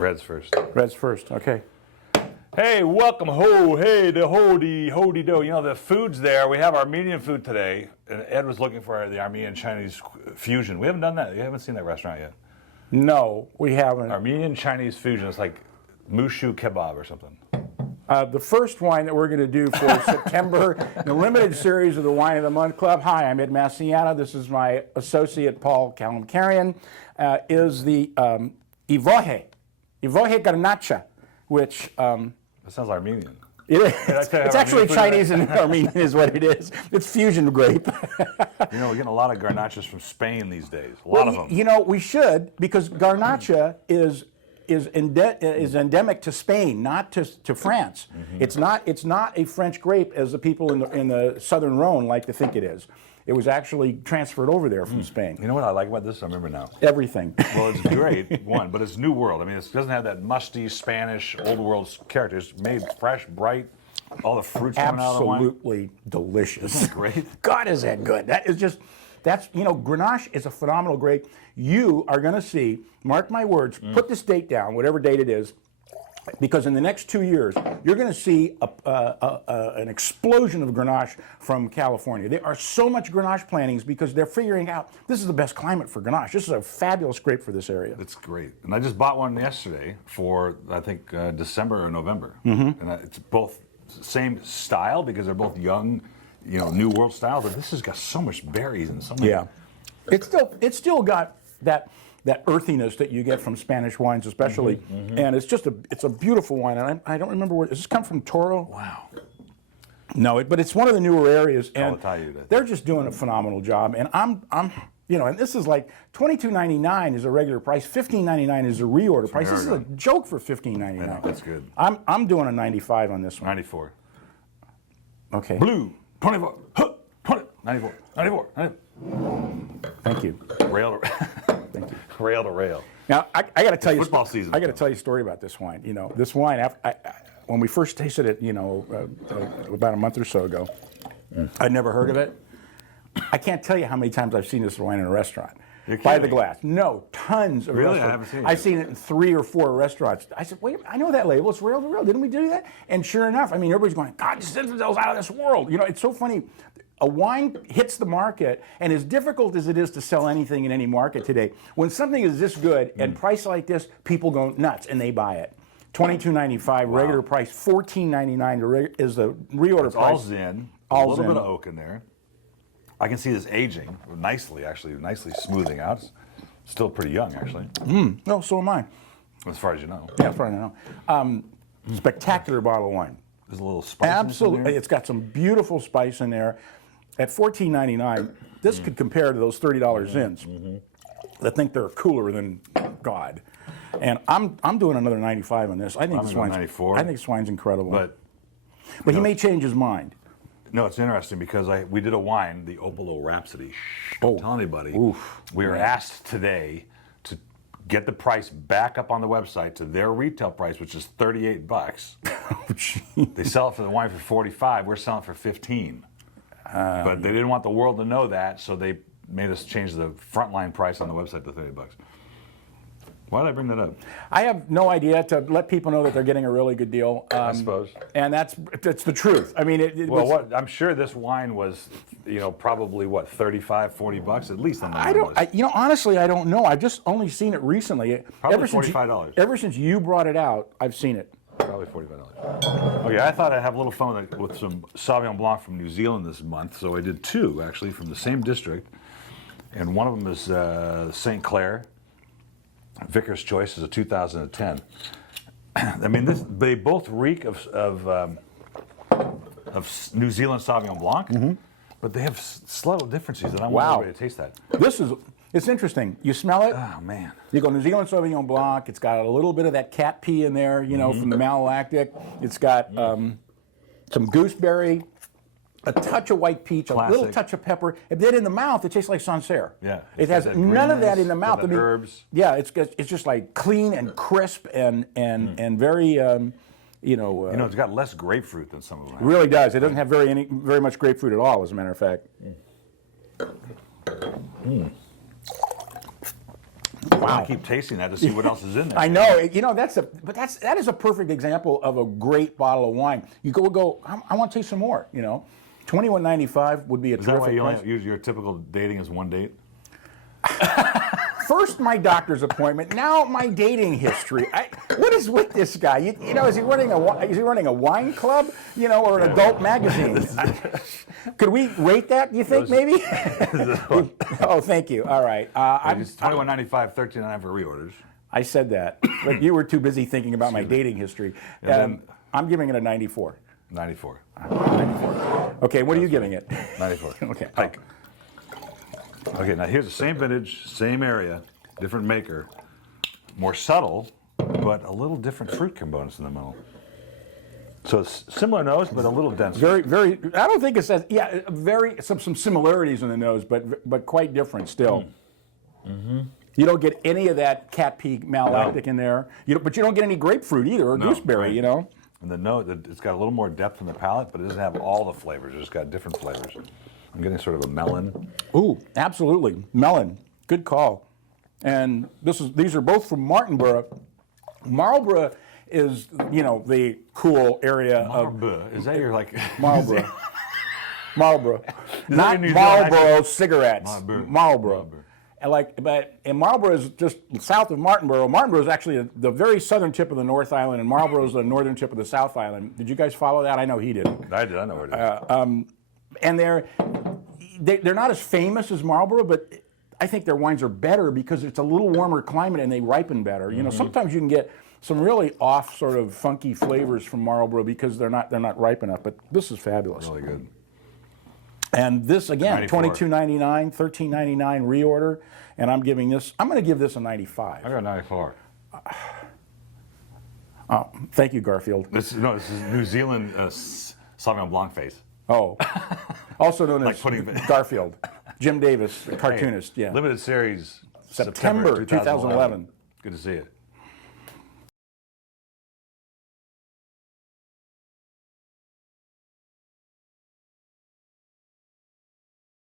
Red's first. Red's first, okay. Hey, welcome, the hody do. You know, the food's there. We have Armenian food today. And Ed was looking for the Armenian-Chinese fusion. We haven't done that. You haven't seen that restaurant yet. No, we haven't. Armenian-Chinese fusion. It's like mushu kebab or something. The first wine that we're going to do for September, the limited series of the Wine of the Month Club. Hi, I'm Ed Massiana. This is my associate, Paul Kalemkiarian, is the Ivohe Garnacha, which... That sounds Armenian. It is. It's actually Chinese and Armenian is what it is. It's fusion grape. You know, we're getting a lot of garnachas from Spain these days. A lot of them. You know, we should, because garnacha is endemic to Spain, not to France. Mm-hmm. It's not a French grape as the people in the southern Rhone like to think it is. It was actually transferred over there from Spain. You know what I like about this? I remember now. Everything. Well, it's great, one, but it's New World. I mean, it doesn't have that musty Spanish Old World character. It's made fresh, bright, all the fruits coming out of the wine. Absolutely delicious. Isn't that great? God, is that good. You know, Grenache is a phenomenal grape. You are going to see, mark my words, put this date down, whatever date it is, because in the next 2 years, you're going to see an explosion of Grenache from California. There are so much Grenache plantings because they're figuring out this is the best climate for Grenache. This is a fabulous grape for this area. It's great. And I just bought one yesterday for, I think, December or November. Mm-hmm. And it's both same style because they're both young, you know, New World style, but this has got so much berries and so much. Yeah. It's still got that earthiness that you get from Spanish wines, especially, and it's a beautiful wine. And I don't remember where. Does this come from Toro? Wow. No, but it's one of the newer areas, and they're just doing a phenomenal job. And I'm, you know, and this is like $22.99 is a regular price, $15.99 is a reorder price. This is a joke for $15.99. Yeah, that's good. I'm doing a 95 on this one. 94. Okay. Blue 24. 20. 94. 94. 94. Thank you. Rail to Thank you. Rail to rail. Now I got to tell you. Football season. I got to tell you a story about this wine. You know, this wine. When we first tasted it, you know, about a month or so ago, I'd never heard of it. I can't tell you how many times I've seen this wine in a restaurant. By the glass. No, tons of really? restaurants. I haven't seen it. I've seen it in 3 or 4 restaurants. I said, wait, I know that label. It's rail to rail. Didn't we do that? And sure enough, I mean, everybody's going, God, this is out of this world. You know, it's so funny. A wine hits the market, and as difficult as it is to sell anything in any market today, when something is this good and priced like this, people go nuts and they buy it. $22.95 regular price, $14.99 is the reorder it's price. All Zin, a little bit of oak in there. I can see this aging nicely, actually, nicely smoothing out. It's still pretty young, actually. No, so am I. As far as you know. Yeah, as far as I know. Spectacular bottle of wine. There's a little spice. Absolutely, it's got some beautiful spice in there. At $14.99, this could compare to those $30 Zins that think they're cooler than God. And I'm doing another 95 on this. I think this wine's 94. I think this wine's incredible. But he may change his mind. No, it's interesting because we did a wine, the Opalo Rhapsody. Don't tell anybody. We were asked today to get the price back up on the website to their retail price, which is $38. They sell it for the wine for $45. We're selling it for $15. But they didn't want the world to know that, so they made us change the frontline price on the website to $30. Why did I bring that up? I have no idea, to let people know that they're getting a really good deal. I suppose. And that's the truth. I mean, I'm sure this wine was, you know, probably what, $35, $40 at least on the you know, honestly, I don't know. I've just only seen it recently. Probably $45. Ever since you brought it out, I've seen it. Probably $45. Okay, I thought I'd have a little fun with some Sauvignon Blanc from New Zealand this month, so I did 2 actually from the same district, and one of them is St. Clair. Vicar's Choice is a 2010. I mean, they both reek of New Zealand Sauvignon Blanc, but they have subtle differences, and I want everybody to taste that. It's interesting. You smell it. Oh, man. You go New Zealand Sauvignon Blanc. It's got a little bit of that cat pee in there, you know, from the malolactic. It's got some gooseberry, a touch of white peach, a little touch of pepper. And then in the mouth, it tastes like Sancerre. Yeah. It has none of that in the mouth. I mean, herbs. Yeah, it's just like clean and crisp and very, you know. It's got less grapefruit than some of them. It really does. It doesn't have very much grapefruit at all, as a matter of fact. want to keep tasting that to see what else is in there. I know. You know, that is a perfect example of a great bottle of wine. You go. I want to taste some more. You know, $21.95 would be a Is that terrific why you price. only use your typical dating as one date? First, my doctor's appointment. Now, my dating history. What is with this guy? You know, is he running a wine club? You know, or an adult magazine? Could we rate that? You think maybe? Oh, thank you. All right. It's $21.95, $13.99 for reorders. I said that, but you were too busy thinking about my dating history. I'm giving it a 94. 94. 94. Okay, what are you giving it? 94. Okay. Okay, now here's the same vintage, same area, different maker, more subtle, but a little different fruit components in the middle. So it's similar nose, but a little denser. Very. I don't think it says. Yeah, some similarities in the nose, but quite different still. Mm-hmm. You don't get any of that cat pea malolactic in there. But you don't get any grapefruit either, or gooseberry. Right. You know. And the nose, it's got a little more depth in the palate, but it doesn't have all the flavors. It's got different flavors. I'm getting sort of a melon. Ooh, absolutely, melon. Good call. And these are both from Martinborough. Marlborough is, you know, the cool area Marlborough. Is that your like Marlborough. Marlborough. Not your New Zealand Marlboro cigarettes. Marlborough. Marlborough. And Marlborough is just south of Martinborough. Martinborough is actually the very southern tip of the North Island, and Marlborough is the northern tip of the South Island. Did you guys follow that? I know he didn't. I did. I know where it is. And they're not as famous as Marlborough, but I think their wines are better because it's a little warmer climate and they ripen better. You know, sometimes you can get some really off, sort of funky flavors from Marlborough because they're not ripe enough. But this is fabulous. Really good. And this again, $94. $22.99, $13.99 reorder, and I'm going to give this a 95. I got 94. Oh, thank you, Garfield. This is New Zealand Sauvignon Blanc face. Oh, also known as putting- Garfield. Jim Davis, cartoonist. Yeah. Limited series. September 2011. Good to see you.